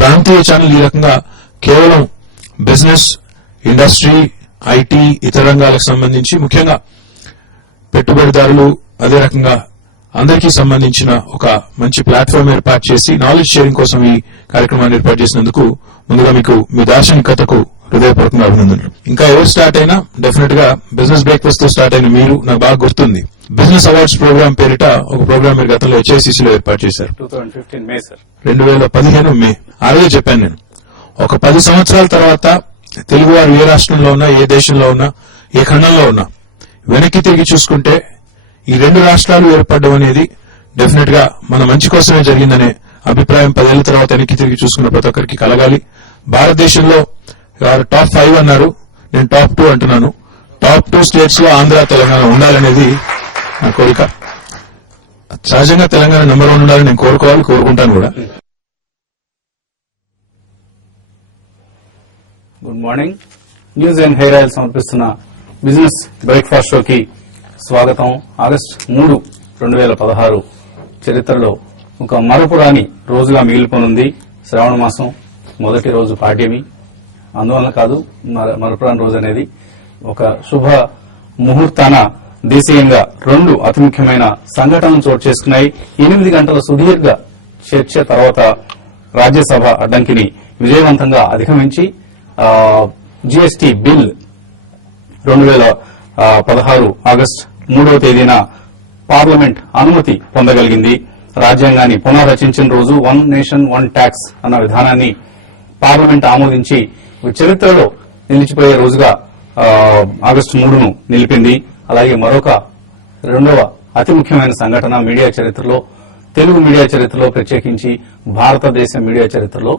ప్రాంతీయ ఛానల్ ఈ రకంగా కేవలం బిజినెస్, ఇండస్ట్రీ, ఐటీ, ఇతర రంగాలకు సంబంధించి ముఖ్యంగా పెట్టుబడిదారులు, అదే రకంగా అందరికీ సంబంధించిన ఒక మంచి ప్లాట్ఫామ్ ఏర్పాటు చేసి నాలెడ్జ్ షేరింగ్ కోసం ఈ కార్యక్రమాన్ని ఏర్పాటు చేసినందుకు ముందుగా మీకు మీ దార్శనికతకు హృదయపూర్వకంగా అభినందనలు. ఇంకా ఎవరు స్టార్ట్ అయినా డెఫినెట్ గా బిజినెస్ బ్రేక్ఫాస్ట్ తో స్టార్ట్ అయిన మీరు నాకు బాగా గుర్తుంది. బిజినెస్ అవార్డ్స్ ప్రోగ్రామ్ పేరిట ఒక ప్రోగ్రామ్ మీరు గతంలో HICCలో ఏర్పాటు చేశారు. 2015 మే. ఆ రోజే చెప్పాను నేను, ఒక 10 సంవత్సరాల తర్వాత తెలుగువారు ఏ రాష్ట్రంలో ఉన్నా, ఏ దేశంలో ఉన్నా, ఏ ఖండంలో ఉన్నా వెనక్కి తిరిగి చూసుకుంటే ఈ 2 రాష్ట్రాలు ఏర్పడడం అనేది డెఫినెట్ గా మన మంచి కోసమే జరిగిందనే అభిప్రాయం 10 ఏళ్ల తర్వాత వెనక్కి తిరిగి చూసుకున్న ప్రతి ఒక్కరికి కలగాలి. భారతదేశంలో టాప్ 5 అన్నారు, నేను టాప్ 2 అంటున్నాను. టాప్ 2 స్టేట్స్ లో ఆంధ్ర, తెలంగాణ ఉండాలనేది నా కోరిక. సహజంగా తెలంగాణ నెంబర్ 1 ఉండాలని నేను కోరుకుంటాను కూడా. Good morning. News and hair oil సమర్పిస్తున్న బిజినెస్ బ్రేక్ఫాస్ట్ షోకి స్వాగతం. ఆగస్టు 3, 2016 చరిత్రలో ఒక మరపురాని రోజుగా మిగిలిపోనుంది. శ్రావణ మాసం మొదటి రోజు పాడ్యమి. అందువల్ల కాదు, మరపురాని రోజు అనేది ఒక శుభ ముహూర్తాన దేశీయంగా 2 అతి ముఖ్యమైన సంఘటనలు చోటు చేసుకున్నాయి. 8 గంటల సుదీర్ఘ చర్చ తర్వాత రాజ్యసభ అడ్డంకిని విజయవంతంగా అధిగమించి జీఎస్టీ బిల్ 2016 ఆగస్టు 3వ తేదీన పార్లమెంట్ అనుమతి పొందగలిగింది. రాజ్యాంగాన్ని పునర్రచించిన రోజు, 1 నేషన్ 1 ట్యాక్స్ అన్న విధానాన్ని పార్లమెంట్ ఆమోదించి చరిత్రలో నిలిచిపోయే రోజుగా ఆగస్టు 3ను నిలిపింది. అలాగే మరొక 2వ అతి ముఖ్యమైన సంఘటన మీడియా చరిత్రలో, తెలుగు మీడియా చరిత్రలో, ప్రత్యేకించి భారతదేశ మీడియా చరిత్రలో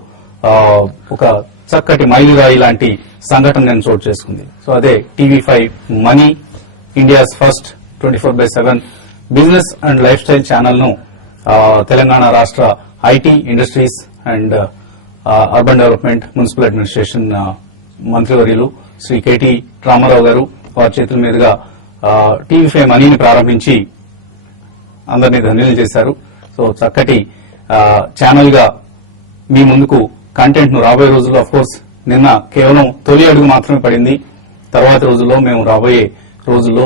ఒక చక్కటి మైలురాయి లాంటి సంఘటన నేను చోటు చేసుకుంది. సో అదే TV5 money, India's first 24/7 business and life style channel ను తెలంగాణ రాష్ట్ర IT, industries and urban development, municipal administration మంత్రివర్యులు శ్రీ కేటీ రామారావు గారు వారి చేతుల మీదుగా TV5 మనీని ప్రారంభించి అందరినీ ధన్యులు చేశారు. సో చక్కటి ఛానల్ గా మీ ముందుకు కంటెంట్ ను రాబోయే రోజుల్లో, అఫ్ కోర్స్ నిన్న కేవలం తొలి అడుగు మాత్రమే పడింది. తర్వాత రోజుల్లో మేము రాబోయే రోజుల్లో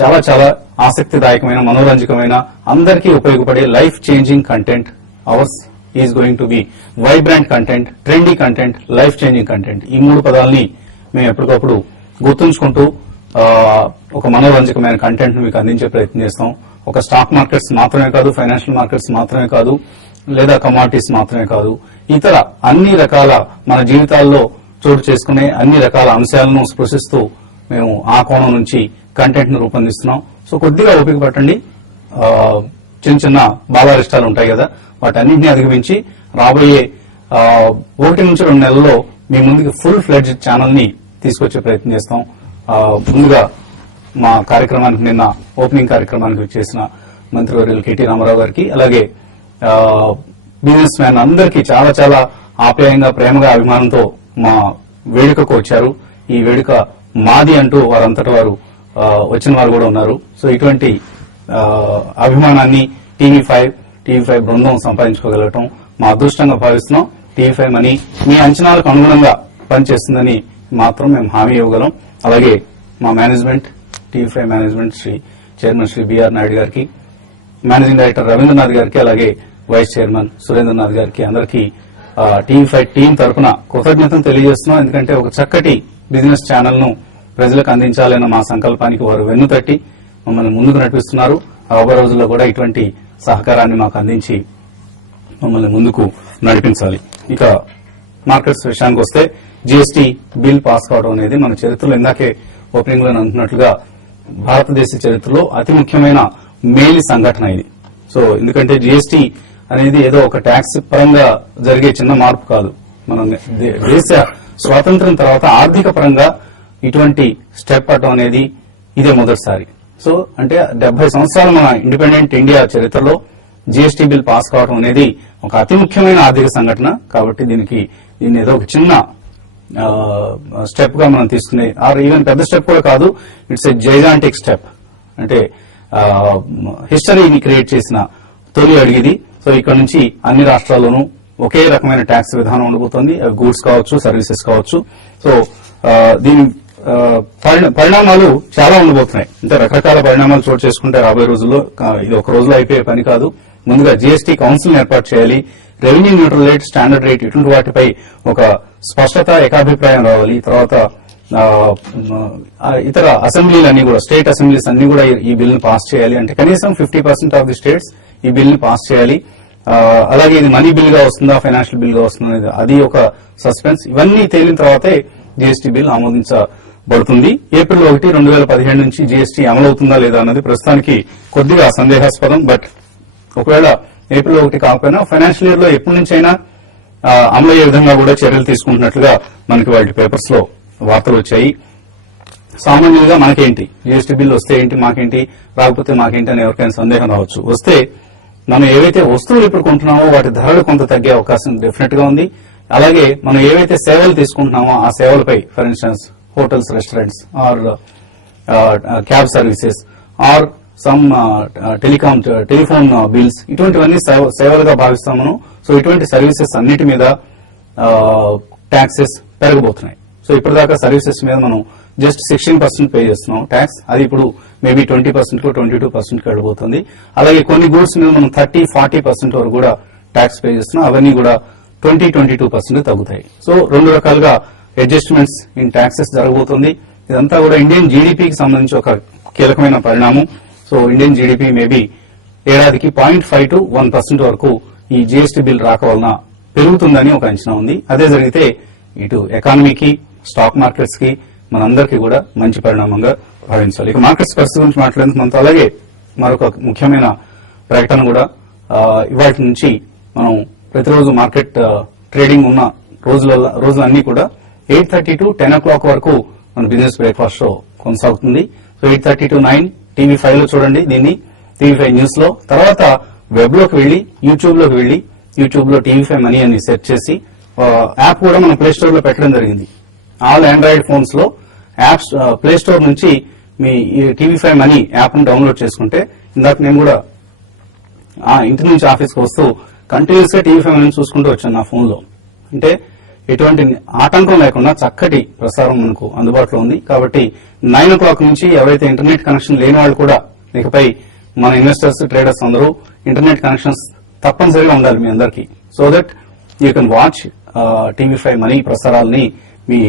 చాలా చాలా ఆసక్తిదాయకమైన, మనోరంజకమైన, అందరికీ ఉపయోగపడే life changing content hours is going to be vibrant content, trendy content, life changing content. ఈ 3 పదాలని మేము ఎప్పటికప్పుడు గుర్తుంచుకుంటూ ఒక మనోరంజకమైన కంటెంట్ ను మీకు అందించే ప్రయత్నం చేస్తాం. ఒక స్టాక్ మార్కెట్స్ మాత్రమే కాదు, ఫైనాన్షియల్ మార్కెట్స్ మాత్రమే కాదు, లేదా కమాడిటీస్ మాత్రమే కాదు, ఇతర అన్ని రకాల మన జీవితాల్లో చోటు చేసుకునే అన్ని రకాల అంశాలను స్పృశిస్తూ మేము ఆ కోణం నుంచి కంటెంట్ ను రూపొందిస్తున్నాం. సో కొద్దిగా ఓపిక పట్టండి. చిన్న చిన్న బాధారిష్టాలు ఉంటాయి కదా, వాటన్నింటినీ అధిగమించి రాబోయే 1 నుంచి 2 నెలల్లో మీ ముందుకు ఫుల్ ఫ్లెడ్జ్డ్ ఛానల్ ని తీసుకొచ్చే ప్రయత్నం చేస్తాం. ముందుగా మా కార్యక్రమానికి, నిన్న ఓపెనింగ్ కార్యక్రమానికి వచ్చేసిన మంత్రివర్యులు కేటీ రామారావు గారికి, అలాగే బిజినెస్ మ్యాన్ అందరికీ చాలా చాలా ఆప్యాయంగా, ప్రేమగా, అభిమానంతో మా వేడుకకు వచ్చారు. ఈ వేడుక మాది అంటూ వారంతట వారు వచ్చిన వారు కూడా ఉన్నారు. సో ఇటువంటి అభిమానాన్ని TV5 బృందం సంపాదించుకోగలగటం మా అదృష్టంగా భావిస్తున్నాం. TV5 మనీ మీ అంచనాలకు అనుగుణంగా పనిచేస్తుందని మాత్రం మేము హామీ ఇవ్వగలం. అలాగే మా management, TV5 management chairman Shri BR Naidu గారికి, మేనేజింగ్ డైరెక్టర్ రవీంద్రనాథ్ గారికి, అలాగే వైస్ చైర్మన్ సురేంద్రనాథ్ గారికి, అందరికీ TV5 టీం తరఫున కృతజ్ఞతలు తెలియజేస్తున్నాం. ఎందుకంటే ఒక చక్కటి బిజినెస్ ఛానల్ ను ప్రజలకు అందించాలన్న మా సంకల్పానికి వారు వెన్నుతట్టి మమ్మల్ని ముందుకు నడిపిస్తున్నారు. రాబోయే రోజుల్లో కూడా ఇటువంటి సహకారాన్ని మాకు అందించి మమ్మల్ని ముందుకు నడిపించాలి. ఇక మార్కెట్స్ విషయానికి వస్తే, జీఎస్టీ బిల్ పాస్ కావడం అనేది మన చరిత్రలో, ఇందాకే ఓపెనింగ్ లో అంటున్నట్లుగా, భారతదేశ చరిత్రలో అతి ముఖ్యమైన మేలి సంఘటన ఇది. సో ఎందుకంటే జీఎస్టీ అనేది ఏదో ఒక ట్యాక్స్ పరంగా జరిగే చిన్న మార్పు కాదు. మనం దేశ స్వాతంత్ర్యం తర్వాత ఆర్థిక పరంగా ఇటువంటి స్టెప్ అటం అనేది ఇదే మొదటిసారి. సో అంటే 70 సంవత్సరాల మన ఇండిపెండెంట్ ఇండియా చరిత్రలో జీఎస్టీ బిల్ పాస్ కావడం అనేది ఒక అతి ముఖ్యమైన ఆర్థిక సంఘటన. కాబట్టి దీన్ని ఏదో ఒక చిన్న స్టెప్ గా మనం తీసుకునే, ఆర్ ఈవెన్ పెద్ద స్టెప్ కూడా కాదు, ఇట్స్ ఎ జైగాంటిక్ స్టెప్. అంటే హిస్టరీని క్రియేట్ చేసిన తొలి అడిగిది. సో ఇక్కడ నుంచి అన్ని రాష్ట్రాల్లోనూ ఒకే రకమైన ట్యాక్స్ విధానం ఉండబోతోంది. గూడ్స్ కావచ్చు, సర్వీసెస్ కావచ్చు. సో దీని పరిణామాలు చాలా ఉండబోతున్నాయి. అంటే రకరకాల పరిణామాలు చోటు చేసుకుంటే రాబోయే రోజుల్లో ఇది ఒక రోజులో అయిపోయే పని కాదు. ముందుగా జీఎస్టీ కౌన్సిల్ ఏర్పాటు చేయాలి. Revenue neutral rate, standard rate ఇటువంటి వాటిపై ఒక స్పష్టత, ఏకాభిప్రాయం రావాలి. తర్వాత ఇతర అసెంబ్లీలన్నీ కూడా, స్టేట్ అసెంబ్లీస్ అన్ని కూడా ఈ బిల్ ను పాస్ చేయాలి. అంటే కనీసం 50% ఆఫ్ ది స్టేట్స్ ఈ బిల్ ని పాస్ చేయాలి. అలాగే ఇది మనీ బిల్ గా వస్తుందా, ఫైనాన్షియల్ బిల్ గా వస్తుందా అనేది అది ఒక సస్పెన్స్. ఇవన్నీ తేలిన తర్వాతే జీఎస్టీ బిల్ ఆమోదించబడుతుంది. ఏప్రిల్ 1, 2017 నుంచి జీఎస్టీ అమలవుతుందా లేదా అన్నది ప్రస్తుతానికి కొద్దిగా సందేహాస్పదం. బట్ ఒకవేళ ఏప్రిల్ 1 కాకపోయినా ఫైనాన్షియల్ ఇయర్ లో ఎప్పటి నుంచైనా అమలయ్యే విధంగా కూడా చర్యలు తీసుకుంటున్నట్లుగా మనకి వాటి పేపర్స్ లో వార్తలు వచ్చాయి. సామాన్యులుగా మనకేంటి, జీఎస్టీ బిల్ వస్తే ఏంటి, మాకేంటి, రాకపోతే మాకేంటి అని ఎవరికైనా సందేహం రావచ్చు. వస్తే మనం ఏవైతే వస్తువులు ఇప్పుడు కొంటున్నామో వాటి ధరలు కొంత తగ్గే అవకాశం డెఫినెట్ గా ఉంది. అలాగే మనం ఏవైతే సేవలు తీసుకుంటున్నామో ఆ సేవలపై, for instance hotels, restaurants or cab services or some telephone bills, ఇటువంటివన్నీ సేవలుగా భావిస్తాం మనం. సో ఇటువంటి సర్వీసెస్ అన్నిటి మీద ట్యాక్సెస్ పెరగబోతున్నాయి. సో ఇప్పటిదాకా సర్వీసెస్ మీద మనం జస్ట్ 16% పే చేస్తున్నాం ట్యాక్స్. అది ఇప్పుడు మేబీ 20% 22% వెళ్ళబోతుంది. అలాగే కొన్ని గూడ్స్ మీద మనం 30-40% వరకు కూడా ట్యాక్స్ పే చేస్తున్నాం. అవన్నీ కూడా 20-22% తగ్గుతాయి. సో రెండు రకాలుగా అడ్జస్ట్మెంట్స్ ఇన్ ట్యాక్సెస్ జరగబోతుంది. ఇదంతా కూడా ఇండియన్ జీడీపీకి సంబంధించి ఒక కీలకమైన పరిణామం. సో ఇండియన్ జీడీపీ మేబీ ఏడాదికి 0.5 to 1% వరకు ఈ జీఎస్టీ బిల్ రాక వలన పెరుగుతుందని ఒక అంచనా ఉంది. అదే జరిగితే ఇటు ఎకానమీకి, స్టాక్ మార్కెట్స్ కి, మనందరికీ కూడా మంచి పరిణామంగా భావించాలి. ఇక మార్కెట్స్ పరిస్థితి గురించి మాట్లాడేందుకు మనతో అలాగే మరొక ముఖ్యమైన ప్రకటన కూడా, ఇవాటి నుంచి మనం ప్రతిరోజు మార్కెట్ ట్రేడింగ్ ఉన్న రోజులన్నీ కూడా 8:30 to 10 o'clock వరకు మన బిజినెస్ బ్రేక్ఫాస్ట్ షో కొనసాగుతుంది. సో 8:30 to 9 TV5 లో చూడండి దీన్ని, TV5 న్యూస్ లో. తర్వాత వెబ్ లోకి వెళ్లి, యూట్యూబ్ లోకి వెళ్లి, యూట్యూబ్ లో TV5 మనీ అని సెర్చ్ చేసి, యాప్ కూడా మనం ప్లే స్టోర్ లో పెట్టడం జరిగింది. ఆల్ ఆండ్రాయిడ్ ఫోన్స్ లో యాప్స్ ప్లే స్టోర్ నుంచి మీ TV5 మనీ యాప్ ను డౌన్లోడ్ చేసుకుంటే, ఇందాక నేను కూడా ఇంటి నుంచి ఆఫీస్కి వస్తూ కంటిన్యూస్ గా TV5 మనీ చూసుకుంటూ వచ్చాను నా ఫోన్ లో. అంటే ఎటువంటి ఆటంకం లేకుండా చక్కటి ప్రసారం మనకు అందుబాటులో ఉంది. కాబట్టి 9 o'clock నుంచి ఎవరైతే ఇంటర్నెట్ కనెక్షన్ లేని వాళ్ళు కూడా, ఇకపై మన ఇన్వెస్టర్స్, ట్రేడర్స్ అందరూ ఇంటర్నెట్ కనెక్షన్స్ తప్పనిసరిగా ఉండాలి మీ అందరికీ. So that you can watch TV5 money ప్రసారాలని మీ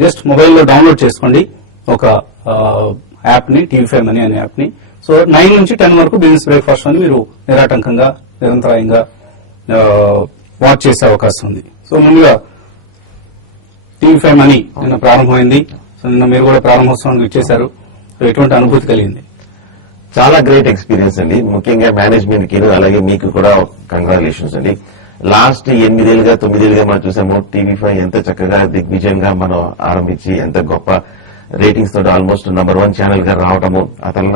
జస్ట్ మొబైల్లో డౌన్లోడ్ చేసుకోండి ఒక యాప్ ని, TV5 మనీ అనే యాప్ ని. సో 9 నుంచి 10 వరకు బిజినెస్ బ్రేక్ఫాస్ట్ అని మీరు నిరాటంకంగా, నిరంతరాయంగా వాచ్ చేసే అవకాశం ఉంది. సో ముందుగా TV5 మనీ నిన్న ప్రారంభమైంది. సో నిన్న మీరు కూడా ప్రారంభోత్సవానికి ఇచ్చేశారు. సో ఎటువంటి అనుభూతి కలిగింది? చాలా గ్రేట్ ఎక్స్పీరియన్స్ అండి. ముఖ్యంగా మేనేజ్మెంట్ కి, అలాగే మీకు కూడా కంగ్రాచులేషన్స్ అండి. లాస్ట్ 8 ఏళ్లుగా 9 ఏళ్లుగా మనం చూసాము TV5 ఎంత చక్కగా దిగ్విజయంగా మనం ఆరంభించి ఎంత గొప్ప రేటింగ్స్ తోటి ఆల్మోస్ట్ #1 ఛానల్ గా రావడము, అతను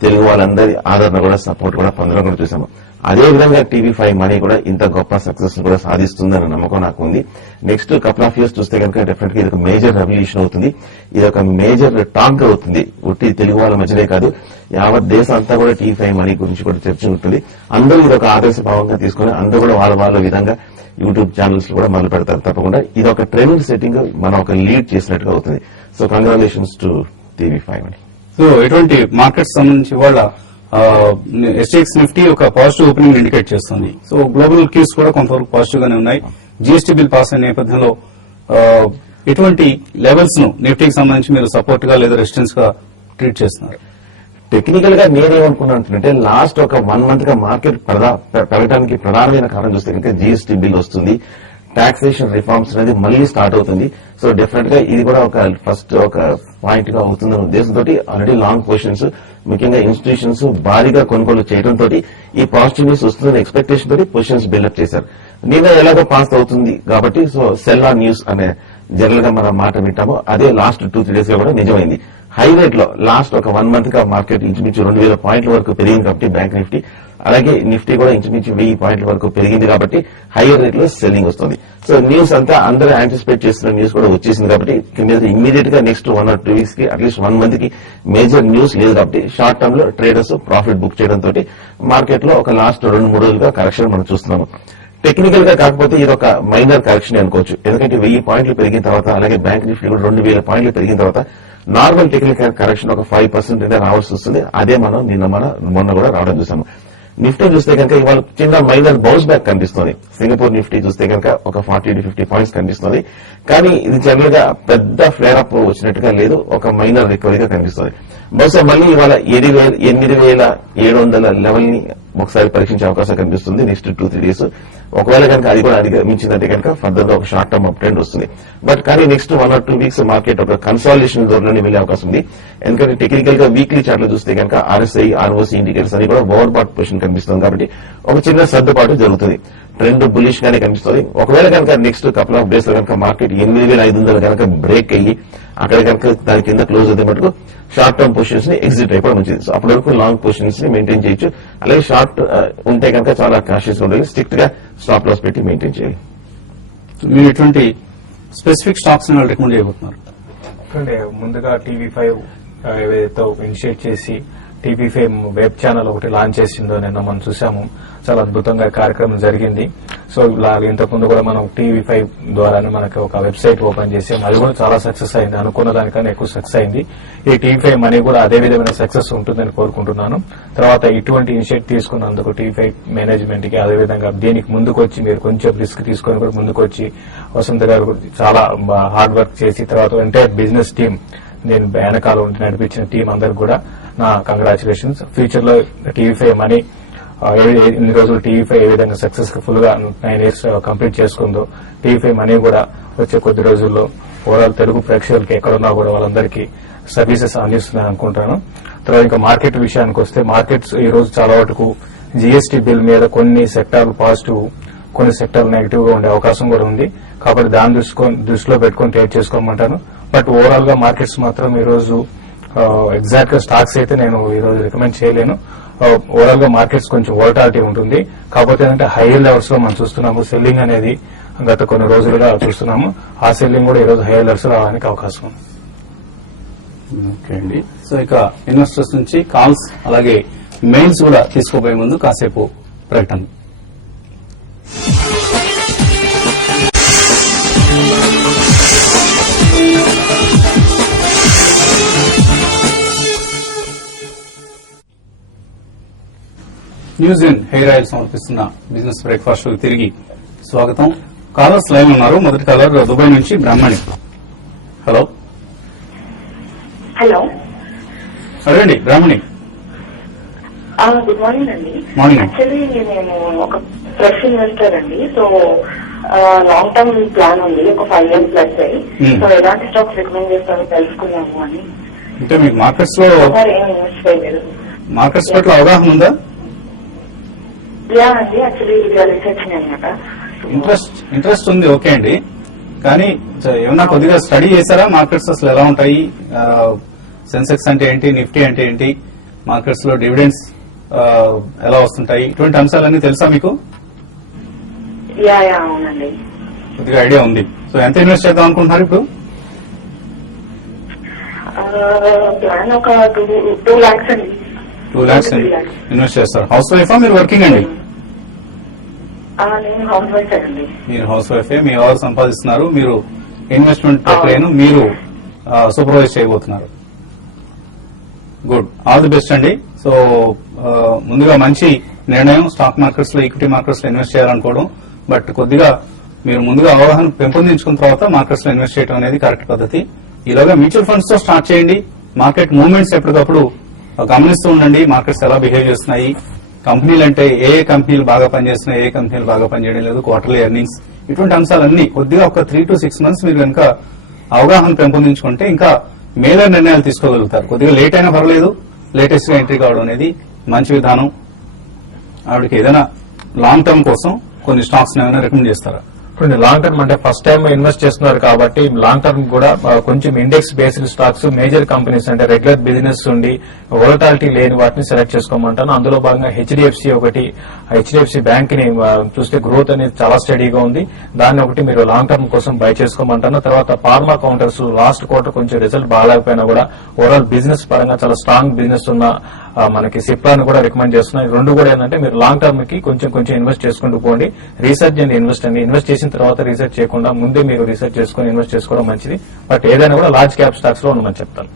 తెలుగు వాళ్ళందరి ఆదరణ కూడా, సపోర్ట్ కూడా పొందడం కూడా చూసాము. అదేవిధంగా TV5 మనీ కూడా ఇంత గొప్ప సక్సెస్ కూడా సాధిస్తుందన్న నమ్మకం నాకు ఉంది. నెక్స్ట్ కపుల్ ఆఫ్ ఇయర్స్ చూస్తే కనుక డెఫినెట్ గా ఇది ఒక మేజర్ రెవల్యూషన్ అవుతుంది. ఇది ఒక మేజర్ టాక్ అవుతుంది. ఉట్టి తెలుగు వాళ్ళ మధ్యనే కాదు, యావత్ దేశం అంతా కూడా TV5 మనీ గురించి కూడా చర్చ ఉంటుంది. అందరూ ఇది ఒక ఆదర్శభావంగా తీసుకుని అందరూ కూడా వాళ్ళ విధంగా యూట్యూబ్ ఛానల్స్ కూడా మొదలు పెడతారు. తప్పకుండా ఇది ఒక ట్రెండ్ సెట్టింగ్ మనం ఒక లీడ్ చేసినట్టుగా అవుతుంది. So congratulations to TV5 money. So ఎటువంటి మార్కెట్స్ సంబంధించి వాళ్ళ SGX నిఫ్టీ ఒక పాజిటివ్ ఓపెనింగ్ ఇండికేట్ చేస్తుంది. సో గ్లోబల్ క్యూస్ కూడా కొంతవరకు పాజిటివ్ గానే ఉన్నాయి. జీఎస్టీ బిల్ పాస్ అయిన నేపథ్యంలో ఎటువంటి లెవెల్స్ ను నిఫ్టీకి సంబంధించి మీరు సపోర్ట్ గా లేదా రెసిస్టెన్స్ గా ట్రీట్ చేస్తున్నారు? టెక్నికల్ గా నేనేమనుకున్నానంటే లాస్ట్ ఒక 1 month గా మార్కెట్ పెరగడానికి ప్రధానమైన కారణం చూస్తే కనుక జీఎస్టీ బిల్ వస్తుంది, టాక్సేషన్ రిఫార్మ్స్ అనేది మళ్లీ స్టార్ట్ అవుతుంది. సో డెఫినెట్ గా ఇది కూడా ఒక ఫస్ట్ ఒక పాయింట్ గా అవుతుందన్న ఉద్దేశంతో ఆల్రెడీ లాంగ్ పొజిషన్స్, ముఖ్యంగా ఇన్స్టిట్యూషన్స్ భారీగా కొనుగోలు చేయడంతో ఈ పాజిటివ్ న్యూస్ వస్తుందని ఎక్స్పెక్టేషన్ తోటి పొజిషన్స్ బిల్డప్ చేశారు. నిన్న ఎలాగో పాస్ అవుతుంది కాబట్టి సో సెల్ ఆన్ న్యూస్ అనే జనరల్ గా మనం మాట వింటామో అదే లాస్ట్ 2-3 days గా కూడా నిజమైంది. హై రేట్ లో లాస్ట్ ఒక 1 month గా మార్కెట్ ఇంచుమించు 2000 పాయింట్ల వరకు పెరిగింది కాబట్టి బ్యాంక్ నిఫ్టీ, అలాగే నిఫ్టీ కూడా ఇంచుమించు 1000 పాయింట్ల వరకు పెరిగింది కాబట్టి హైయర్ రేట్ లో సెల్లింగ్ వస్తుంది. సో న్యూస్ అంతా అందరూ యాంటిసిపేట్ చేస్తున్న న్యూస్ కూడా వచ్చేసింది కాబట్టి ఇమ్మీడియట్ గా నెక్స్ట్ 1 or 2 weeks కి అట్లీస్ట్ 1 month కి మేజర్ న్యూస్ లేదు కాబట్టి షార్ట్ టర్మ్ లో ట్రేడర్స్ ప్రాఫిట్ బుక్ చేయడంతో మార్కెట్ లో ఒక లాస్ట్ 2-3 రోజులుగా కరెక్షన్ మనం చూస్తున్నాము. టెక్నికల్ గా కాకపోతే ఇది ఒక మైనర్ కరెక్షన్ అనుకోవచ్చు. ఎందుకంటే 1000 పాయింట్లు పెరిగిన తర్వాత అలాగే బ్యాంక్ నిఫ్టీ కూడా 2000 పాయింట్లు పెరిగిన తర్వాత నార్మల్ టెక్నికల్ కరెక్షన్ ఒక 5% అయితే రావాల్సి వస్తుంది. అదే మనం మొన్న కూడా రావడం చూసాము. నిఫ్టీ చూస్తే కనుక ఇవాళ చిన్న మైనర్ బౌన్స్ బ్యాక్ కనిపిస్తుంది. సింగపూర్ నిఫ్టీ చూస్తే కనుక ఒక 40 to 50 పాయింట్స్ కనిపిస్తుంది. కానీ ఇది జనరల్ గా పెద్ద ఫ్లేర్ అప్ వచ్చినట్టుగా లేదు, ఒక మైనర్ రికవరీగా కనిపిస్తుంది. బహుశా మళ్ళీ ఇవాళ 8700 లెవెల్ ని ఒకసారి పరీక్షించే అవకాశం కనిపిస్తుంది నెక్స్ట్ 2-3 డేస్. ఒకవేళ కనుక అది కూడా అధిగమించిందంటే కనుక ఫర్దర్ గా ఒక షార్ట్ టర్మ్ అప్ ట్రెండ్ వస్తుంది. బట్ కానీ నెక్స్ట్ 1 or 2 వీక్స్ మార్కెట్ ఒక కన్సాలిడేషన్ జోన్లోనే వెళ్లే అవకాశం ఉంది. ఎందుకంటే టెక్నికల్ గా వీక్లీ చార్ట్ లో చూస్తే కనుక RSI, ROC ఇండికేటర్స్ అని కూడా ఓవర్ బాట్ పొజిషన్ కనిపిస్తుంది. కాబట్టి ఒక చిన్న సర్దుబాటు జరుగుతుంది. ట్రెండ్ బులిష్ గానే కనిపిస్తుంది. ఒకవేళ కనుక నెక్స్ట్ కపుల్ ఆఫ్ డేస్ లో కనుక మార్కెట్ 8500 కనుక బ్రేక్ అయ్యి అక్కడ కనుక దాని కింద క్లోజ్ అయితే మటుకు షార్ట్ టర్మ్ పొజిషన్స్ ని ఎగ్జిట్ అయిపోవడం మంచిది. సో అప్పటి వరకు లాంగ్ పొజిషన్స్ ని మెయింటైన్ చేయొచ్చు. అలాగే షార్ట్ ఉంటే కనుక చాలా కాషియస్ గా ఉండాలి, స్ట్రిక్ట్ గా స్టాప్ లాస్ పెట్టి మెయింటైన్ చేయాలి. మీరు ఎటువంటి స్పెసిఫిక్ స్టాక్స్ ని రికమెండ్ చేయబోతున్నారు? ముందుగా టీవీ5 ఏదైతే ఇనిషియేట్ చేసి టీవీ5 వెబ్ ఛానల్ ఒకటి లాంచ్ చేసిందో నిన్న మనం చూసాము. చాలా అద్భుతంగా కార్యక్రమం జరిగింది. సో ఇంతకుముందు కూడా మనం టీవీ5 ద్వారానే మనకి ఒక వెబ్సైట్ ఓపెన్ చేసాం. అది కూడా చాలా సక్సెస్ అయింది, అనుకున్న దానికన్నా ఎక్కువ సక్సెస్ అయింది. ఈ టీవీ5 మనీ కూడా అదే విధమైన సక్సెస్ ఉంటుందని కోరుకుంటున్నాను. తర్వాత ఇటువంటి ఇనిషియేట్ తీసుకున్నందుకు టీవీ5 మేనేజ్మెంట్ కి, అదేవిధంగా దీనికి ముందుకు వచ్చి మీరు కొంచెం రిస్క్ తీసుకొని కూడా ముందుకు వచ్చి వసంత గారు చాలా హార్డ్ వర్క్ చేసి తర్వాత ఎంటైర్ బిజినెస్ టీమ్, నేను వెనకాల ఉండి నడిపించిన టీం అందరికి కూడా నా కంగ్రాచులేషన్స్. ఫ్యూచర్ లో టీవీ5 మనీ ఇన్ని రోజులు టీవీ5 ఏ విధంగా సక్సెస్ఫుల్ గా 9 years కంప్లీట్ చేసుకుందో, టీవీ5 మనీ కూడా వచ్చే కొద్ది రోజుల్లో ఓవరాల్ తెలుగు ప్రేక్షకులకి ఎక్కడున్నా కూడా వాళ్ళందరికీ సర్వీసెస్ అందిస్తుందని అనుకుంటాను. తర్వాత ఇంకా మార్కెట్ విషయానికి వస్తే, మార్కెట్స్ ఈ రోజు చాలా వరకు జీఎస్టీ బిల్ మీద కొన్ని సెక్టార్లు పాజిటివ్, కొన్ని సెక్టార్లు నెగిటివ్ గా ఉండే అవకాశం కూడా ఉంది. కాబట్టి దాన్ని దృష్టిలో పెట్టుకుని ట్రేడ్ చేసుకోమంటాను. బట్ ఓవరాల్ గా మార్కెట్స్ మాత్రం ఈ రోజు ఎగ్జాక్ట్ గా స్టాక్స్ అయితే నేను ఈ రోజు రికమెండ్ చేయలేను. ఓవరాల్ గా మార్కెట్స్ కొంచెం వోలటాలిటీ ఉంటుంది. కాకపోతే ఏంటంటే హైయర్ లెవెల్స్ లో మనం చూస్తున్నాము సెల్లింగ్ అనేది గత కొన్ని రోజులుగా చూస్తున్నాము. ఆ సెల్లింగ్ కూడా ఈ రోజు హైయర్ లెవెల్స్ రావడానికి అవకాశం ఉంది. ఓకే అండి. సో ఇక ఇన్వెస్టర్స్ నుంచి కాల్స్ అలాగే మెయిల్స్ కూడా తీసుకోబోయే ముందు కాసేపు ప్రకటన. న్యూస్ ఇన్ హెయిర్ ఆయిల్ సమర్పిస్తున్న బిజినెస్ బ్రేక్ఫాస్ట్ తిరిగి స్వాగతం. కాలర్స్ లైన్ ఉన్నారు. మొదటి కాలర్ దుబాయ్ నుంచి బ్రాహ్మణి. హలో హలో అడగండి బ్రాహ్మణి. గుడ్ మార్నింగ్ అండి. మార్నింగ్. యాక్చువల్లీ నేను ఒక ఫ్రెష్ ఇన్వెస్టర్ అండి. సో లాంగ్ టర్మ్ ప్లాన్ ఉంది, ఒక 5 years ప్లస్ అయ్యి. సో ఎలాంటి స్టాక్స్ రికమెండ్ చేస్తారో తెలుసుకున్నాము అని. అంటే మీకు మార్కెట్స్ లో ఏం ఇన్వెస్ట్ చేయలేదు. మార్కెట్స్ పట్ల అవగాహన ఉందా? యా అండి, యాక్చువల్లీ రీసెర్చ్ అనమాట. ఇంట్రెస్ట్ ఉంది. ఓకే అండి. కానీ ఏమన్నా కొద్దిగా స్టడీ చేశారా మార్కెట్స్ అసలు ఎలా ఉంటాయి, సెన్సెక్స్ అంటే ఏంటి, నిఫ్టీ అంటే ఏంటి, మార్కెట్స్ లో డివిడెండ్స్ ఎలా వస్తుంటాయి, ఇటువంటి అంశాలన్నీ తెలుసా మీకు? యా అవునండి, కొద్దిగా ఐడియా ఉంది. సో ఎంత ఇన్వెస్ట్ చేద్దాం అనుకుంటున్నారు ఇప్పుడు? ప్లాన్ ఒక 2 lakhs అండి. 2 lakhs ఇన్వెస్ట్ చేస్తారు. హౌస్ వైఫా మీరు వర్కింగ్ అండి? నేను హౌస్ వైఫ్ అండి. మీరు హౌస్ వైఫే, మీ వారు సంపాదిస్తున్నారు, మీరు ఇన్వెస్ట్మెంట్ ప్రక్రియను మీరు సూపర్వైజ్ చేయబోతున్నారు. గుడ్, ఆల్ ది బెస్ట్ అండి. సో ముందుగా మంచి నిర్ణయం స్టాక్ మార్కెట్స్ లో, ఈక్విటీ మార్కెట్స్ లో ఇన్వెస్ట్ చేయాలనుకోవడం. బట్ కొద్దిగా మీరు ముందుగా అవగాహన పెంపొందించుకున్న తర్వాత మార్కెట్స్ లో ఇన్వెస్ట్ చేయడం అనేది కరెక్ట్ పద్ధతి. ఈలోగా మ్యూచువల్ ఫండ్స్ తో స్టార్ట్ చేయండి. మార్కెట్ మూవ్మెంట్స్ ఎప్పటికప్పుడు గమనిస్తూ ఉండండి, మార్కెట్స్ ఎలా బిహేవ్ చేస్తున్నాయి, కంపెనీలు అంటే ఏ కంపెనీలు బాగా పనిచేస్తున్నాయి, ఏ కంపెనీలు బాగా పనిచేయడం లేదు, క్వార్టర్లీ ఎర్నింగ్స్, ఇటువంటి అంశాలన్నీ కొద్దిగా ఒక 3 to 6 months మీరు కనుక అవగాహన పెంపొందించుకుంటే ఇంకా మేలైన నిర్ణయాలు తీసుకోగలుగుతారు. కొద్దిగా లేట్ అయినా పర్లేదు, లేటెస్ట్ గా ఎంట్రీ కావడం అనేది మంచి విధానం. ఆవిడకి ఏదైనా లాంగ్ టర్మ్ కోసం కొన్ని స్టాక్స్ ఏమైనా రికమెండ్ చేస్తారా? ఇప్పుడు లాంగ్ టర్మ్ అంటే ఫస్ట్ టైం ఇన్వెస్ట్ చేస్తున్నారు కాబట్టి లాంగ్ టర్మ్ కూడా కొంచెం index based stocks, major companies అంటే రెగ్యులర్ బిజినెస్ ఉండి వోలటాలిటీ లేని వాటిని సెలెక్ట్ చేసుకోమంటాను. అందులో భాగంగా హెచ్డిఎఫ్సి ఒకటి, హెచ్డిఎఫ్సి బ్యాంక్ ని చూస్తే గ్రోత్ అనేది చాలా స్టడీగా ఉంది, దాన్ని ఒకటి మీరు లాంగ్ టర్మ్ కోసం బై చేసుకోమంటాను. తర్వాత ఫార్మా కౌంటర్స్ లాస్ట్ క్వార్టర్ కొంచెం రిజల్ట్ బాగాలేకపోయినా కూడా ఓవరాల్ బిజినెస్ పరంగా చాలా స్ట్రాంగ్ బిజినెస్ ఉన్న మనకి సిప్లాను కూడా రికమెండ్ చేస్తున్నాం. ఈ రెండు కూడా ఏంటంటే మీరు లాంగ్ టర్మ్ కి కొంచెం ఇన్వెస్ట్ చేసుకుంటూ పోండి. రీసెర్చ్ అండ్ ఇన్వెస్ట్ అండి. ఇన్వెస్ట్ చేసిన తర్వాత రీసెర్చ్ చేయకుండా ముందే మీరు రీసెర్చ్ చేసుకుని ఇన్వెస్ట్ చేసుకోవడం మంచిది. బట్ ఏదైనా కూడా లార్జ్ క్యాప్ స్టాక్స్ లో ఉండమని చెప్తాను.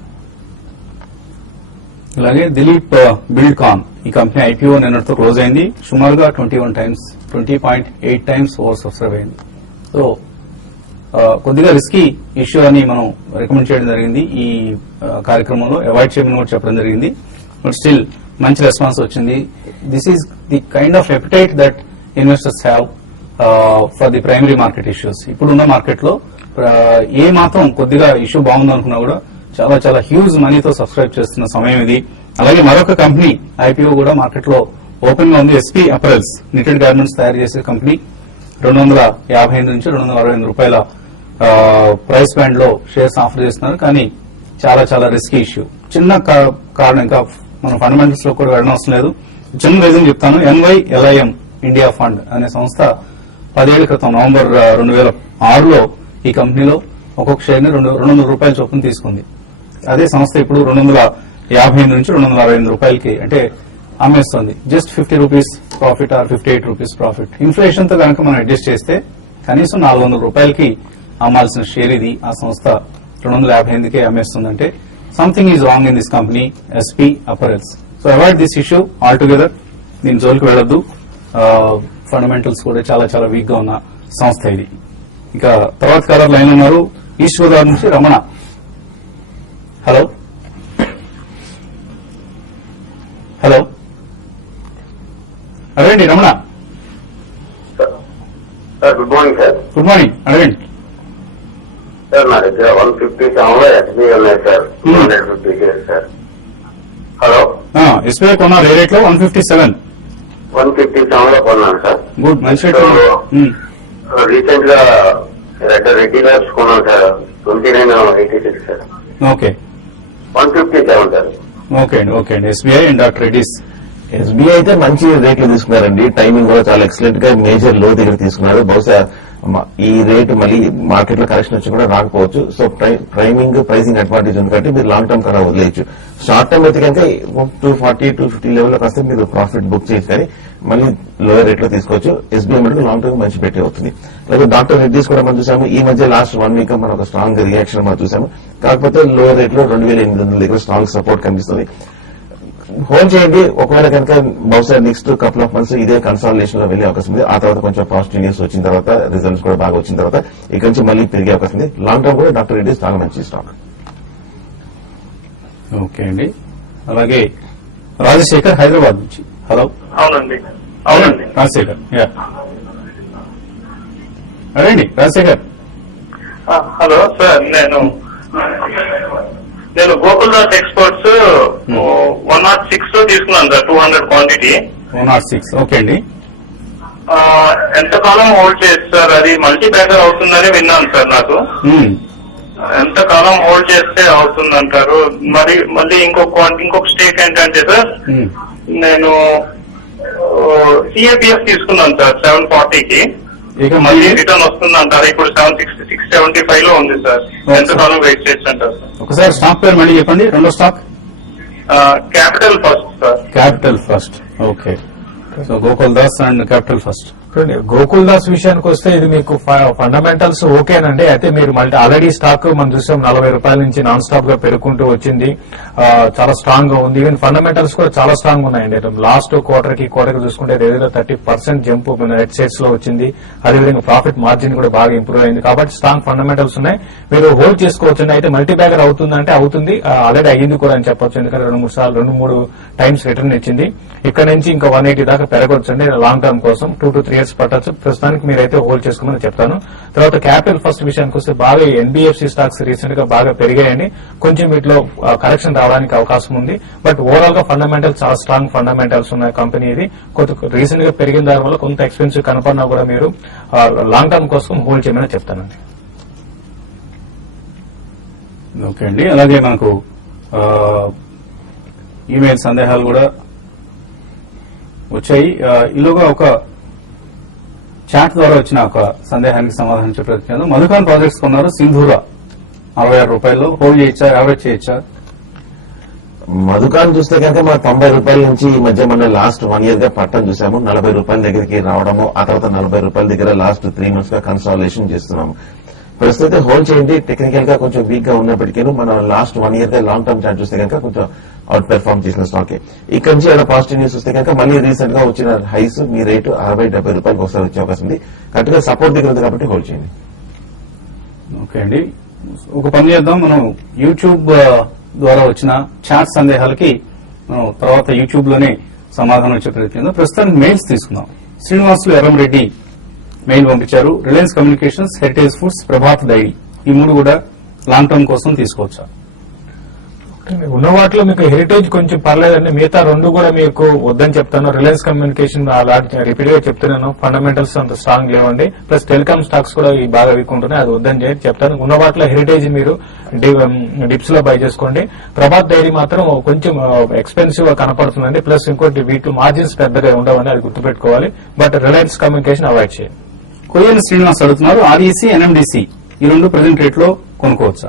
అలాగే దిలీప్ బిల్డ్కాన్ ఈ కంపెనీ ఐపీఓ నిన్నటితో క్లోజ్ అయింది. సుమారుగా 20.8 టైమ్స్ ఓవర్ సబ్స్క్రైబ్ అయింది. సో కొద్దిగా రిస్కీ ఇష్యూ అని మనం రికమెండ్ చేయడం జరిగింది. ఈ కార్యక్రమంలో అవాయిడ్ చేయమని కూడా చెప్పడం జరిగింది. బట్ స్టిల్ మంచి రెస్పాన్స్ వచ్చింది. This is the kind of appetite that investors have for the primary market issues. ఇప్పుడున్న మార్కెట్ లో ఏ మాత్రం కొద్దిగా ఇష్యూ బాగుందనుకున్నా కూడా చాలా హ్యూజ్ మనీతో సబ్స్క్రైబ్ చేస్తున్న సమయం ఇది. అలాగే మరొక కంపెనీ ఐపీఓ కూడా మార్కెట్ లో ఓపెన్ గా ఉంది. ఎస్పీ అపరల్స్ నిటెడ్ గార్మెంట్స్ తయారు చేసే కంపెనీ 258 నుంచి 268 రూపాయల ప్రైస్ బ్యాండ్ లో షేర్స్ ఆఫర్ చేస్తున్నారు. కానీ చాలా రిస్కీ ఇష్యూ. చిన్న కారణం, ఇంకా మనం ఫండమెంటల్స్ లో కూడా వెళ్ళడం అవసరం లేదు. చిన్న రీజన్ చెప్తాను. NYLIM ఇండియా ఫండ్ అనే సంస్థ 10 ఏళ్ల క్రితం నవంబర్ 2006లో ఈ కంపెనీలో ఒక్కొక్క షేర్ ని 200 రూపాయల చొప్పున తీసుకుంది. అదే సంస్థ ఇప్పుడు 258 నుంచి 268 రూపాయలకి అంటే అమ్మేస్తుంది. Just 50 rupees profit or 58 rupees profit. Inflation తో కనుక మనం అడ్జస్ట్ చేస్తే కనీసం 400 రూపాయలకి అమ్మాల్సిన షేర్ ఇది. ఆ సంస్థ 258కే అమ్మేస్తుందంటే something is wrong in this company SP Apparels. So avoid this issue all together. దీని జోలికి వెళ్లొద్దు. ఫండమెంటల్స్ కూడా చాలా వీక్ గా ఉన్న సంస్థ ఇది. ఇక తర్వాత కాలర్ లైన్ ఉన్నారు. ఈస్ట్ గోదావరి నుంచి రమణ. హలో అడగండి Ramana. Sir good morning sir. Good morning, అడగండి. సార్ నా దగ్గర 157 లో ఎస్బీఐ ఉన్నాయి sir. 250 shares sir. Hello. SBI కొన్నారు ఏ రేట్ లో? 157. 157 లో కొన్నాను సార్. గుడ్, మంచి రేట్. రీసెంట్ గా రెడ్డి ల్యాబ్స్ కొన్నాను sir. 29.86 sir. Okay 157 sir. Okay అండి. SBI and doctor Reddy's. SBI అయితే మంచి రేట్లు తీసుకున్నారండి. టైమింగ్ కూడా చాలా ఎక్సలెంట్ గా మేజర్ లో దగ్గర తీసుకున్నారు. బహుశా ఈ రేటు మళ్ళీ మార్కెట్ లో కరెక్షన్ వచ్చి కూడా రాకపోవచ్చు. సో ప్రైసింగ్ అడ్వాంటేజ్ ఉంది కాబట్టి మీరు లాంగ్ టర్మ్ కన్నా వదిలేయచ్చు. షార్ట్ టర్మ్ అయితే కనుక 240, 250 లెవెల్లోకి వస్తే మీరు ప్రాఫిట్ బుక్ చేయొచ్చు. కానీ మళ్ళీ లోయర్ రేట్ లో తీసుకోవచ్చు. ఎస్బీఐ మటుకు లాంగ్ టర్మ్ మంచి పెట్టి అవుతుంది. అలాగే డాక్టర్ రెడ్డిస్ కూడా మనం చూసాము. ఈ మధ్య లాస్ట్ 1 వీక్ మనం ఒక స్ట్రాంగ్ రియాక్షన్ మనం చూసాము. కాకపోతే లోయర్ రేట్ లో 2800 దగ్గర స్ట్రాంగ్ సపోర్ట్ కనిపిస్తుంది. హోల్డ్ చేయండి. ఒకవేళ కనుక బహుశా నెక్స్ట్ కపుల్ ఆఫ్ మంత్స్ ఇదే కన్సాలిడేషన్ లో వెళ్లే అవకాశం ఉంది. ఆ తర్వాత కొంచెం పాజిటివ్ న్యూస్ వచ్చిన తర్వాత, రిజల్ట్స్ కూడా బాగా వచ్చిన తర్వాత ఇక నుంచి మళ్ళీ పెరిగే అవకాశం ఉంది. లాంగ్ టర్మ్ కూడా డాక్టర్ రెడ్డి చాలా మంచి స్టాక్. ఓకే అండి. అలాగే రాజశేఖర్ హైదరాబాద్ నుంచి. హలో. అవునండి. రాజశేఖర్ అడండి. రాజశేఖర్. Hello sir. నేను గోకుల్ దాస్ ఎక్స్పోర్ట్స్ 106 లో తీసుకున్నాను సార్. 200 క్వాంటిటీ. 106. ఓకే అండి. ఎంతకాలం హోల్డ్ చేయొచ్చు సార్? అది మల్టీ బ్యాగర్ అవుతుందని విన్నాను సార్. నాకు ఎంతకాలం హోల్డ్ చేస్తే అవుతుందంటారు? మళ్ళీ ఇంకొక స్టేక్ ఏంటంటే సార్, నేను సిఏపిఎఫ్ తీసుకున్నాను సార్ 740కి. ఇక మళ్ళీ రిటర్న్ వస్తుందంటారు. ఇప్పుడు 675 లో ఉంది సార్. ఎంతకాలం వెయిట్ చేయొచ్చు అంటారు? ఒకసారి స్టాక్ పేరు మళ్ళీ చెప్పండి. రెండో stock capital first sir. Capital first. Okay. So Gokul Das and capital first. Gokul Das విషయానికి వస్తే ఇది మీకు ఫండమెంటల్స్ ఓకేనండి. అయితే మీరు మళ్ళీ ఆల్రెడీ స్టాక్ మనం చూసాం 40 రూపాయల నుంచి నాన్ స్టాప్ గా పెరుగుకుంటూ వచ్చింది. చాలా స్ట్రాంగ్ గా ఉంది. ఈవెన్ ఫండమెంటల్స్ కూడా చాలా స్ట్రాంగ్ ఉన్నాయండి. లాస్ట్ క్వార్టర్ కి చూసుకుంటే ఏదైనా 30% జంప్ నెట్ సేల్స్ లో వచ్చింది. అదేవిధంగా ప్రాఫిట్ మార్జిన్ కూడా బాగా ఇంప్రూవ్ అయింది. కాబట్టి స్ట్రాంగ్ ఫండమెంటల్స్ ఉన్నాయి. మీరు హోల్డ్ చేసుకోవచ్చు. అయితే మల్టీ బ్యాగర్ అవుతుందంటే అవుతుంది. ఆల్రెడీ అయ్యింది కూడా అని చెప్పొచ్చు. ఎందుకంటే 2-3 టైమ్స్ రిటర్న్ ఇచ్చింది. ఇక్కడ నుంచి ఇంకా 180 దాకా పెరగొచ్చు అండి లాంగ్ టర్మ్ కోసం. 2 to 3 years పట్టచ్చు. ప్రస్తుతానికి మీరైతే హోల్డ్ చేసుకోమని చెప్తాను. తర్వాత క్యాపిటల్ ఫస్ట్ విషయానికి వస్తే బాగా ఎన్బిఎఫ్సి స్టాక్స్ రీసెంట్ గా బాగా పెరిగాయండి. కొంచెం వీటిలో కరెక్షన్ రావడానికి అవకాశం ఉంది. బట్ ఓవరాల్ గా ఫండమెంటల్స్ చాలా స్ట్రాంగ్ ఫండమెంటల్స్ ఉన్న కంపెనీ ఇది. కొంత రీసెంట్ గా పెరిగిన దాని వల్ల కొంత ఎక్స్పెన్సివ్ కనపడినా కూడా మీరు లాంగ్ టర్మ్ కోసం హోల్డ్ చేయమని చెప్తానండి. ఓకే అండి. అలాగే మనకు ఈమెయిల్ సందేహాలు కూడా వచ్చాయి. ఈలోగా ఒక చాట్ ద్వారా వచ్చిన ఒక సందేహానికి సమాధానం చెప్పాను. మధుకాన్ ప్రాజెక్ట్స్ కొన్నారు. సింధూరా 66 రూపాయల్లో హోల్డ్ చేయొచ్చా? యావరేజ్ చేయొచ్చా? మధుకాన్ చూస్తే కనుక మన 90 రూపాయల నుంచి ఈ మధ్య మన లాస్ట్ 1 year గా పట్టం చూసాము. 40 రూపాయల దగ్గరికి రావడము, ఆ తర్వాత 40 రూపాయల దగ్గర లాస్ట్ 3 months గా కన్సాలిడేషన్ చేస్తున్నాము. ప్రస్తుతం హోల్డ్ చేయండి. టెక్నికల్ గా కొంచెం వీక్ గా ఉన్నప్పటికీ మనం లాస్ట్ 1 year గా లాంగ్ టర్మ్ చార్ట్ చూస్తే కనుక కొంచెం అవుట్ పెర్ఫార్మ్ చేసిన స్టాక్. ఇక్కడ నుంచి ఏమైనా పాజిటివ్ న్యూస్ వస్తే కనుక మళ్ళీ రీసెంట్ గా వచ్చిన హైస్ మీ రేటు 60-70 రూపాయలకు ఒకసారి వచ్చే అవకాశం ఉంది. కరెక్ట్ గా సపోర్ట్ దగ్గర ఉంది కాబట్టి హోల్డ్ చేయండి. ఓకే అండి, ఒక పని చేద్దాం. మనం యూట్యూబ్ ద్వారా వచ్చిన చాట్ సందేహాలకి మనం తర్వాత యూట్యూబ్ లోనే సమాధానం వచ్చే ప్రయత్నం. ప్రస్తుతానికి మెయిల్స్ తీసుకుందాం. శ్రీనివాసులు ఎర్రంరెడ్డి మెయిల్ పంపించారు. Reliance Communications, Heritage Foods, Prabhat dairy ఈ 3 కూడా లాంగ్ టర్మ్ కోసం తీసుకోవచ్చా? ఉన్న వాటిలో మీకు హెరిటేజ్ కొంచెం పర్లేదండి, మిగతా 2 కూడా మీకు వద్దని చెప్తాను. రిలయన్స్ కమ్యూనికేషన్ రిపీట్ గా చెప్తున్నాను, ఫండమెంటల్స్ అంత స్ట్రాంగ్ లేవండి. ప్లస్ టెలికామ్ స్టాక్స్ కూడా బాగా వీక్ ఉంటున్నాయి, అది వద్దని చెప్తాను. ఉన్న వాటిలో హెరిటేజ్ మీరు డిప్స్ లో బై చేసుకోండి. ప్రభాత్ డైరీ మాత్రం కొంచెం ఎక్స్పెన్సివ్ గా కనపడుతుందండి. ప్లస్ ఇంకోటి వీటి మార్జిన్స్ పెద్దగా ఉండవని అది గుర్తుపెట్టుకోవాలి. బట్ రిలయన్స్ కమ్యూనికేషన్ అవాయిడ్ చేయండి. కొయ్యని శ్రీనివాస్ అడుగుతున్నారు, ఆర్ఈసీ, ఎన్ఎండిసి ఈ 2 ప్రెజెంట్ రేట్ లో కొనుక్కోవచ్చా?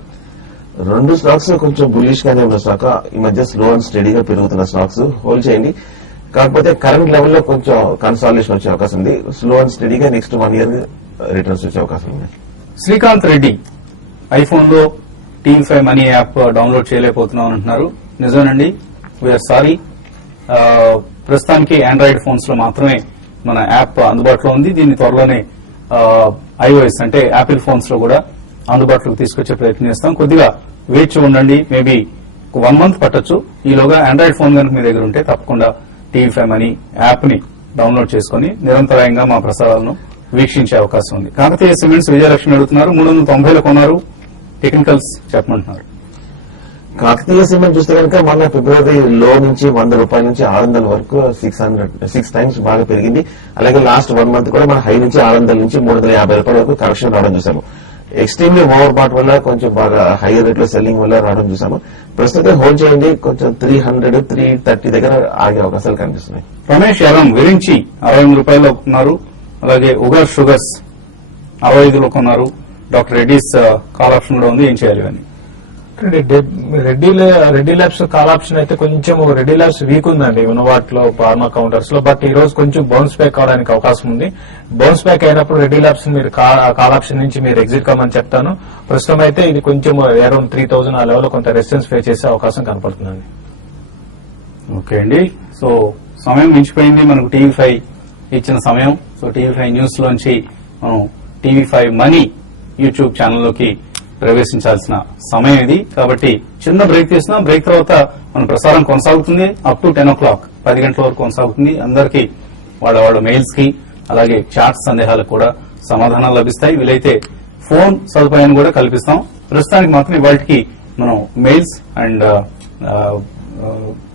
2 స్టాక్స్ కొంచెం బులిష్ గానే ఉన్న స్టాక్, ఈ మధ్య స్లో అండ్ స్టడీగా పెరుగుతున్న స్టాక్స్, హోల్డ్ చేయండి. కాకపోతే కరెంట్ లెవెల్లో కొంచెం కన్సాలిడేషన్ వచ్చే అవకాశం ఉంది. స్లో అండ్ స్టడీగా నెక్స్ట్ 1 year రిటర్న్స్ వచ్చే అవకాశం ఉంది. శ్రీకాంత్ రెడ్డి ఐఫోన్ లో టీవీ5 మనీ యాప్ డౌన్లోడ్ చేయలేకపోతున్నాం అంటున్నారు. నిజమేనండి, వీఆర్ సారీ. ప్రస్తుతానికి ఆండ్రాయిడ్ ఫోన్స్ లో మాత్రమే మన యాప్ అందుబాటులో ఉంది. దీన్ని త్వరలోనే ఐఓఎస్ అంటే యాపిల్ ఫోన్స్ లో కూడా అందుబాటులోకి తీసుకొచ్చే ప్రయత్నం చేస్తాం. కొద్దిగా వేచి ఉండండి, మేబీ 1 month పట్టొచ్చు. ఈలోగా ఆండ్రాయిడ్ ఫోన్ కనుక మీ దగ్గర ఉంటే తప్పకుండా టీవీ5 మనీ యాప్ ని డౌన్లోడ్ చేసుకుని నిరంతరాయంగా మా ప్రసారాలను వీక్షించే అవకాశం ఉంది. కాకతీయ సిమెంట్స్ విజయలక్ష్మి అడుగుతున్నారు, 390లో కొన్నారు, టెక్నికల్స్ చెప్పమంటున్నారు. కాకతీయ సిమెంట్ చూస్తే కనుక మొన్న ఫిబ్రవరి లో నుంచి 100 రూపాయల నుంచి 600 వరకు 6 టైమ్స్ బాగా పెరిగింది. అలాగే లాస్ట్ 1 month కూడా మన హై నుంచి 600 నుంచి 350 రూపాయల వరకు కరెక్షన్ రావడం చూసాము. ఎక్స్ట్రీమ్లీ ఓవర్ బాట్ వల్ల కొంచెం బాగా హైయర్ రేట్ లో సెల్లింగ్ వల్ల రావడం చూసాము. ప్రస్తుతం హోల్డ్ చేయండి. కొంచెం 300, 330 దగ్గర ఆగే అవకాశాలు కనిపిస్తున్నాయి. రమేష్ యాదవ్ విరించి 68 రూపాయల్లో కొన్నారు. అలాగే ఉగర్ షుగర్స్ 65లో కొన్నారు. డాక్టర్ రెడ్డిస్ కాల్ ఆప్షన్ కూడా ఉంది, ఏం చేయాలి అని? రెడ్డి ల్యాబ్స్ కాల్ ఆప్షన్ అయితే కొంచెం రెడ్డి ల్యాబ్స్ వీక్ ఉందండి ఉన్న వాటిలో ఫార్మా కౌంటర్స్ లో. బట్ ఈ రోజు కొంచెం బౌన్స్ బ్యాక్ అవడానికి అవకాశం ఉంది. బౌన్స్ బ్యాక్ అయినప్పుడు రెడ్డి ల్యాబ్స్ మీరు కాల్ ఆప్షన్ నుంచి మీరు ఎగ్జిట్ కమ్మని చెప్తాను. ప్రస్తుతం అయితే ఇది కొంచెం అరౌండ్ 3000 ఆ లెవెల్ లో కొంత రెసిస్టెన్స్ ఫేస్ చేసే అవకాశం కనపడుతుందండి. ఓకే అండి, సో సమయం మించిపోయింది మనకు టీవీ5 ఇచ్చిన సమయం. సో టీవీ5 న్యూస్ లోంచి మనం టీవీ5 మనీ యూట్యూబ్ ఛానల్లోకి ప్రవేశించాల్సిన సమయం ఇది. కాబట్టి చిన్న బ్రేక్ తీసుకున్నాం. బ్రేక్ తర్వాత మన ప్రసారం కొనసాగుతుంది అప్ టు 10 o'clock, 10 గంటల వరకు కొనసాగుతుంది. అందరికీ వాళ్ళ మెయిల్స్ కి అలాగే చాట్ సందేహాలకు కూడా సమాధానాలు లభిస్తాయి. వీలైతే ఫోన్ సదుపాయాన్ని కూడా కల్పిస్తాం. ప్రస్తుతానికి మాత్రం ఇవాళకి మనం మెయిల్స్ అండ్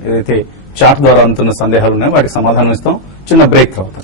ఏదైతే చాట్ ద్వారా అందుతున్న సందేహాలు ఉన్నాయో వాటికి సమాధానం ఇస్తాం. చిన్న బ్రేక్ తర్వాత